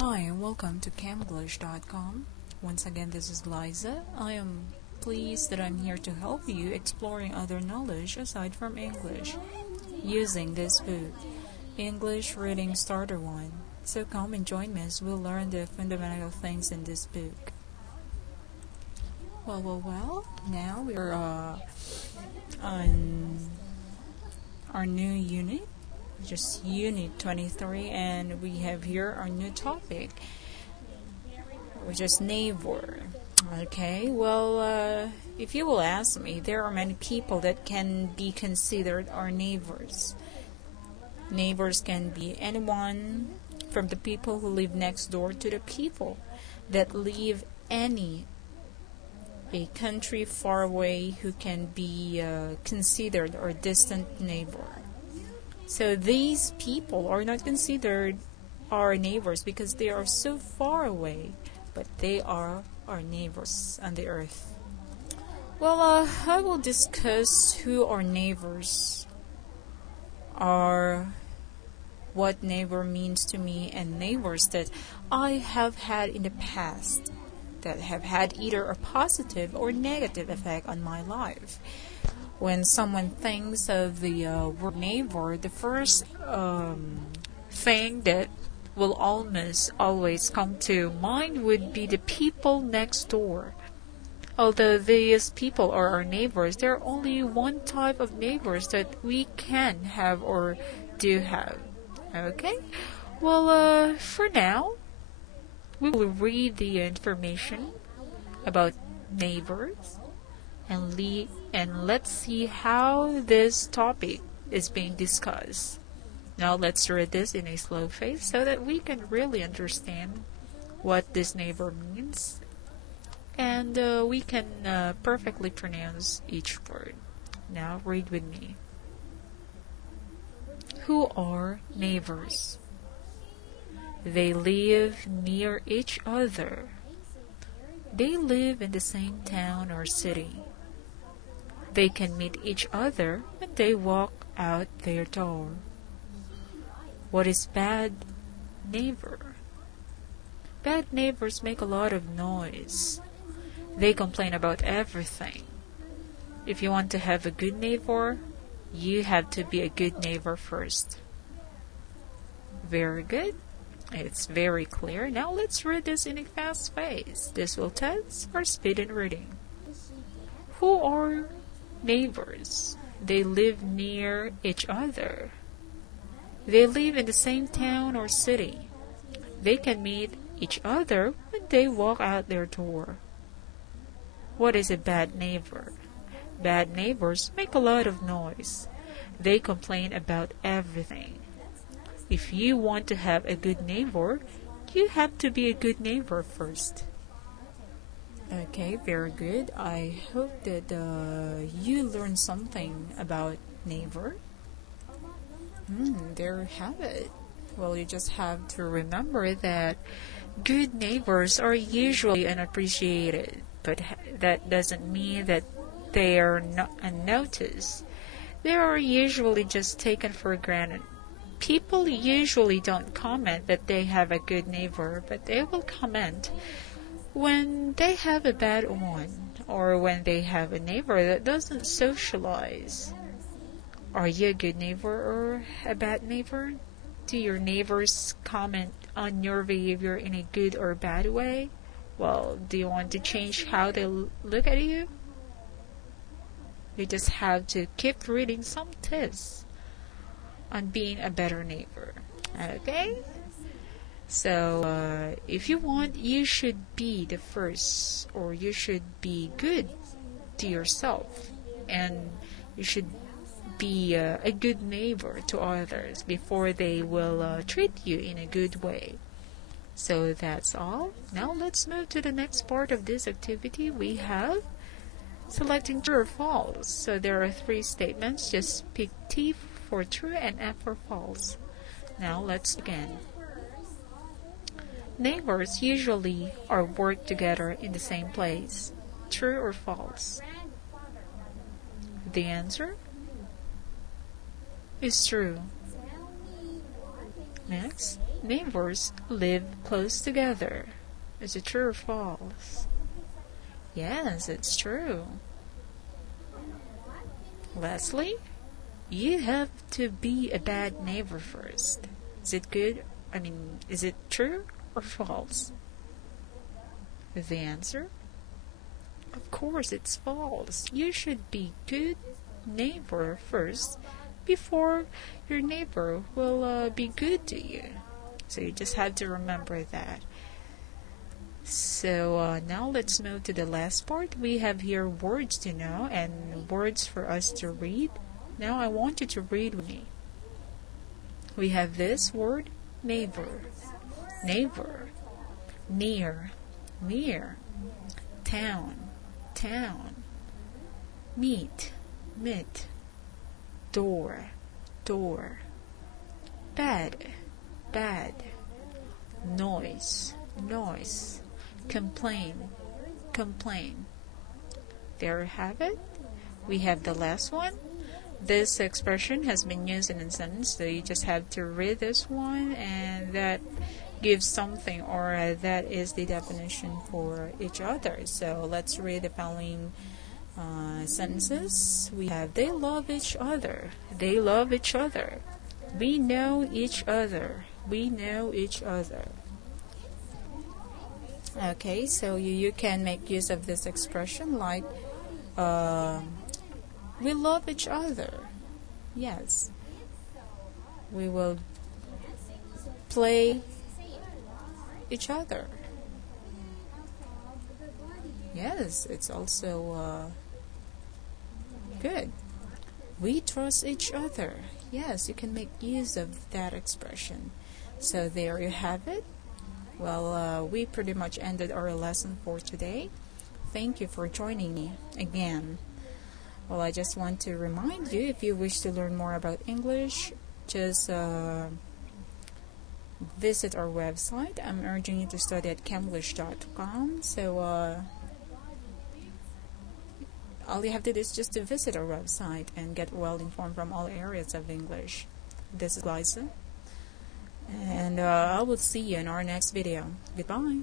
Hi and welcome to EnglishReadingStarter1. Once again, this is Liza. I am pleased that I'm here to help you exploring other knowledge aside from English using this book, English Reading Starter 1. So come and join me as we'll learn the fundamental things in this book. Well, now we're on our new unit, just unit 23, and we have here our new topic, which is neighbor. Okay, well, if you will ask me, there are many people that can be considered our neighbors. Neighbors can be anyone from the people who live next door to the people that live a country far away who can be considered our distant neighbor. So these people are not considered our neighbors because they are so far away, but they are our neighbors on the earth. Well, I will discuss who our neighbors are, what neighbor means to me, and neighbors that I have had in the past that have had either a positive or negative effect on my life. When someone thinks of the word neighbor, the first thing that will almost always come to mind would be the people next door. Although these people are our neighbors, there are only one type of neighbors that we can have or do have. Okay? Well, for now, we will read the information about neighbors and let's see how this topic is being discussed. Now let's read this in a slow pace so that we can really understand what this neighbor means, and we can perfectly pronounce each word. Now read with me. Who are neighbors? They live near each other. They live in the same town or city. They can meet each other when they walk out their door. What is bad neighbor? Bad neighbors make a lot of noise. They complain about everything. If you want to have a good neighbor, you have to be a good neighbor first. Very good. It's very clear. Now let's read this in a fast pace. This will test our speed in reading. Who are neighbors? They live near each other. They live in the same town or city. They can meet each other when they walk out their door. What is a bad neighbor? Bad neighbors make a lot of noise. They complain about everything. If you want to have a good neighbor, you have to be a good neighbor first. Okay, very good. I hope that you learned something about neighbor. There you have it. Well, you just have to remember that good neighbors are usually unappreciated, but that doesn't mean that they are not unnoticed. They are usually just taken for granted. People usually don't comment that they have a good neighbor, but they will comment when they have a bad one, or when they have a neighbor that doesn't socialize. Are you a good neighbor or a bad neighbor? Do your neighbors comment on your behavior in a good or bad way? Well, do you want to change how they look at you? You just have to keep reading some tips on being a better neighbor. Okay? So, if you want, you should be the first, or you should be good to yourself, and you should be a good neighbor to others before they will treat you in a good way. So that's all. Now let's move to the next part of this activity. We have selecting true or false. So there are 3 statements. Just pick T for true and F for false. Now let's begin. Neighbors usually are work together in the same place. True or false? The answer is true. Next. neighbors live close together. Is it true or false? Yes, it's true. Leslie, you have to be a bad neighbor first. Is it good? Is it true or false? The answer? Of course, it's false. You should be good neighbor first before your neighbor will be good to you. So you just have to remember that. So now let's move to the last part. We have here words to know and words for us to read. Now I want you to read with me. We have this word, neighbor, neighbor, near, near, town, town, meet, meet, door, door, bad, bad, noise, noise, complain, complain. There you have it. We have the last one. This expression has been used in a sentence, so you just have to read this one, and that gives something, or that is the definition for each other. So let's read the following sentences. We have, they love each other. They love each other. We know each other. We know each other. Okay, so you can make use of this expression like, we love each other. Yes. We will play each other. Yes, it's also good. We trust each other. Yes, you can make use of that expression. So there you have it. Well, we pretty much ended our lesson for today. Thank you for joining me again. Well, I just want to remind you, if you wish to learn more about English, just visit our website. I'm urging you to study at EnglishReadingStarter1. So all you have to do is just to visit our website and get well informed from all areas of English. This is Liza, and I will see you in our next video. Goodbye.